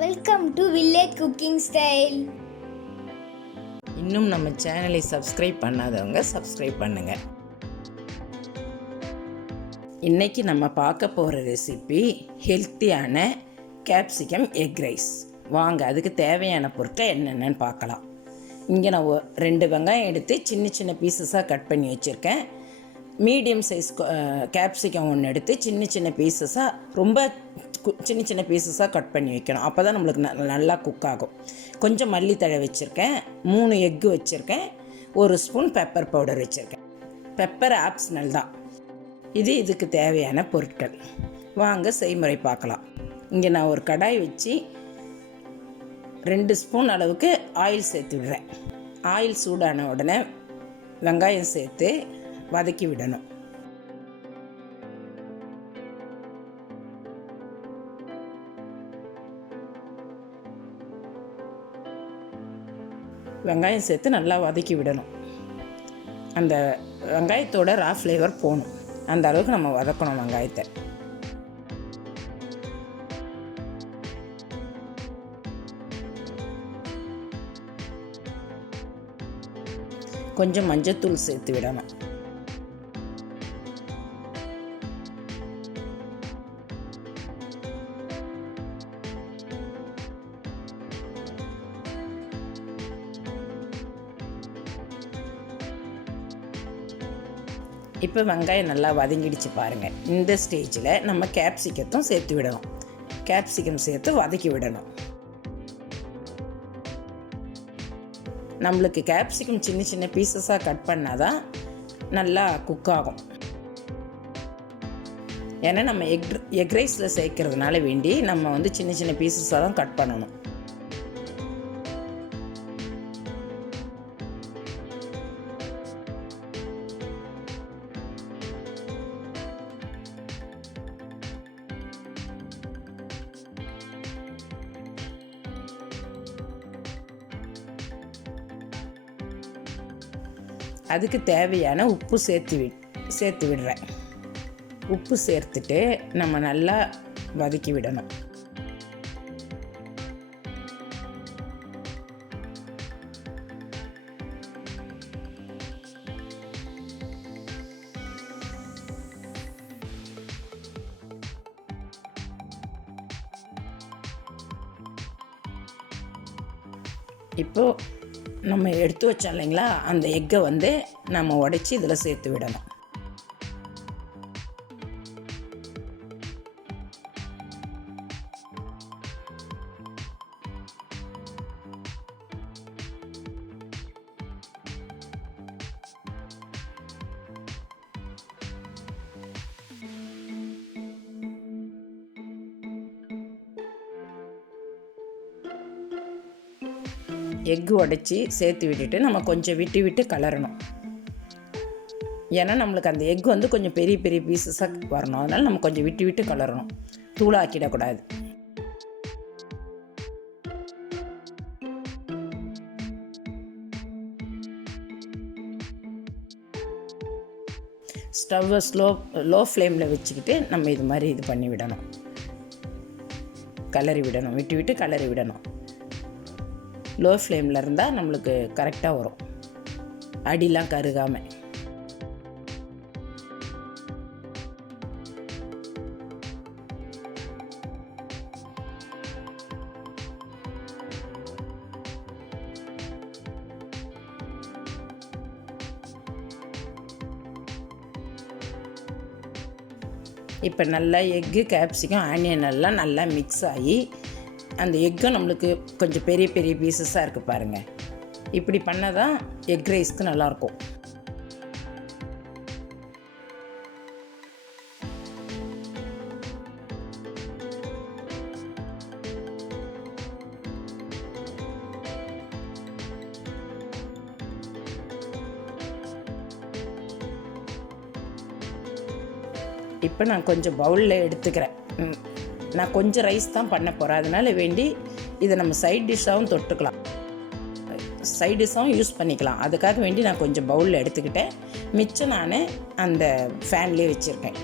Welcome to village cooking style. இன்னும் நம்ம சேனலை சப்ஸ்கிரைப் பண்ணாதவங்க சப்ஸ்கிரைப் பண்ணுங்க. இன்னைக்கு நம்ம பார்க்க போகிற ரெசிபி ஹெல்த்தியான கேப்சிகம் எக் ரைஸ். வாங்க அதுக்கு தேவையான பொருட்கள் என்னென்னு பார்க்கலாம். இங்கே நான் 2 வெங்காயம் எடுத்து சின்ன சின்ன பீசஸாக கட் பண்ணி வச்சுருக்கேன். மீடியம் சைஸ் கேப்சிகம் ஒன்று எடுத்து சின்ன சின்ன பீசஸாக ரொம்ப சின்ன சின்ன பீசஸாக கட் பண்ணி வைக்கணும். அப்போ தான் நம்மளுக்கு நல்லா குக் ஆகும். கொஞ்சம் மல்லித்தழை வச்சுருக்கேன், 3 எக்கு வச்சுருக்கேன், 1 ஸ்பூன் பெப்பர் பவுடர் வச்சுருக்கேன். பெப்பர் ஆப்ஷனல் தான். இதுக்கு தேவையான பொருட்கள். வாங்க செய்முறை பார்க்கலாம். இங்கே நான் ஒரு கடாய் வச்சு 2 ஸ்பூன் அளவுக்கு ஆயில் சேர்த்து விடுறேன். ஆயில் சூடான உடனே வெங்காயம் சேர்த்து வதக்கி விடணும். வெங்காயம் சேர்த்து நல்லா வதக்கி விடணும். அந்த வெங்காயத்தோட ரா ஃப்ளேவர் போகணும். அந்த அளவுக்கு நம்ம வதக்கணும் வெங்காயத்தை. கொஞ்சம் மஞ்சத்தூள் சேர்த்து விடணும். இப்போ வெங்காயம் நல்லா வதங்கிடுச்சு பாருங்கள். இந்த ஸ்டேஜில் நம்ம கேப்சிகத்தும் சேர்த்து விடணும். கேப்சிகம் சேர்த்து வதக்கி விடணும். நம்மளுக்கு கேப்சிகம் சின்ன சின்ன பீசஸாக கட் பண்ணால் தான் நல்லா குக் ஆகும். ஏன்னா நம்ம எக் ரைஸில் சேர்க்கறதுனால வேண்டி நம்ம சின்ன சின்ன பீசஸாக தான் கட் பண்ணணும். அதுக்கு தேவையான உப்பு சேர்த்து விடுறேன். உப்பு சேர்த்துட்டு நம்ம நல்லா வதக்கி விடணும். இப்போ நம்ம எடுத்து வச்சோம் இல்லைங்களா, அந்த எக்கை நம்ம உடைச்சி இதில் சேர்த்து விடணும். எக்கு உடைச்சி சேர்த்து விட்டுட்டு நம்ம கொஞ்சம் விட்டு கலரணும். ஏன்னா நம்மளுக்கு அந்த எக் கொஞ்சம் பெரிய பெரிய பீசஸாக வரணும். அதனால் நம்ம கொஞ்சம் விட்டு கலரணும். தூளாக்கிடக்கூடாது. ஸ்டவ்வை லோ ஃப்ளேமில் வச்சுக்கிட்டு நம்ம இது மாதிரி இது பண்ணி விடணும். கலரி விடணும். விட்டு கலரி விடணும். லோ ஃப்ளேமில் இருந்தால் நம்மளுக்கு கரெக்டாக வரும், அடிலாம் கருகாமல். இப்போ நல்லா எக்கு கேப்சிகம் ஆனியன் எல்லாம் நல்லா மிக்ஸ் ஆகி அந்த எக்கும் நம்மளுக்கு கொஞ்சம் பெரிய பெரிய பீசஸாக இருக்குது பாருங்கள். இப்படி பண்ணால் தான் எக் ரைஸ்க்கு நல்லாயிருக்கும். இப்போ நான் கொஞ்சம் பவுலில் எடுத்துக்கிறேன். நான் கொஞ்சம் ரைஸ் தான் பண்ண போகிறேன். அதனால் வேண்டி இதை நம்ம சைட் டிஷ்ஷாகவும் தொட்டுக்கலாம், சைட் டிஷ்ஷாகவும் யூஸ் பண்ணிக்கலாம். அதுக்காக வேண்டி நான் கொஞ்சம் பவுலில் எடுத்துக்கிட்டேன். மிச்சம் நான் அந்த ஃபேன்லேயே வச்சுருக்கேன்.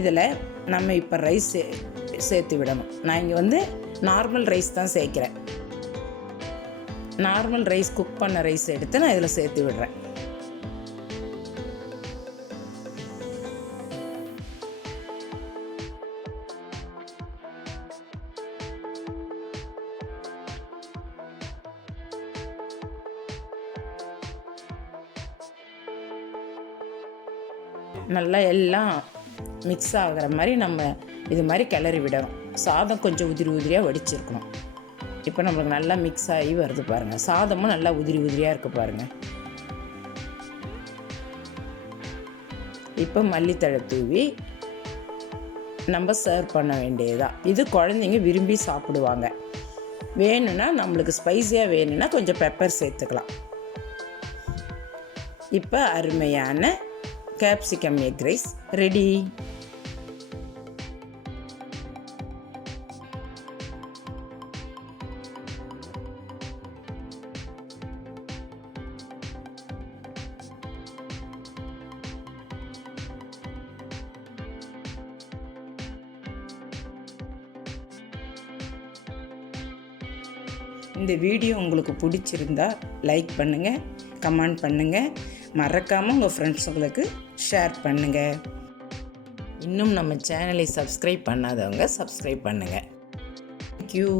இதில் நம்ம இப்போ ரைஸ் சேர்த்து விடணும். நான் இங்கே நார்மல் ரைஸ் தான் சேர்க்குறேன். நார்மல் ரைஸ், குக் பண்ண ரைஸ் எடுத்து நான் இதில் சேர்த்து விடுறேன். நல்லா எல்லாம் மிக்ஸ் ஆகிற மாதிரி நம்ம இது மாதிரி கிளறி விடணும். சாதம் கொஞ்சம் உதிரி உதிரியாக வடிச்சிருக்கணும். இப்போ நம்மளுக்கு நல்லா மிக்ஸ் ஆகி வருது பாருங்கள். சாதமும் நல்லா உதிரி உதிரியாக இருக்குது பாருங்கள். இப்போ மல்லித்தழை தூவி நம்ம சர்வ் பண்ண வேண்டியதுதான். இது குழந்தைங்க விரும்பி சாப்பிடுவாங்க. வேணும்னா நம்மளுக்கு ஸ்பைஸியாக வேணும்னா கொஞ்சம் பெப்பர் சேர்த்துக்கலாம். இப்போ அருமையான கேப்சிகம் எக் ரைஸ் ரெடி. இந்த வீடியோ உங்களுக்கு பிடிச்சிருந்தா லைக் பண்ணுங்கள், கமெண்ட் பண்ணுங்கள், மறக்காமல் உங்கள் ஃப்ரெண்ட்ஸுங்களுக்கு ஷேர் பண்ணுங்கள். இன்னும் நம்ம சேனலை சப்ஸ்கிரைப் பண்ணாதவங்க சப்ஸ்கிரைப் பண்ணுங்கள். தேங்க்யூ.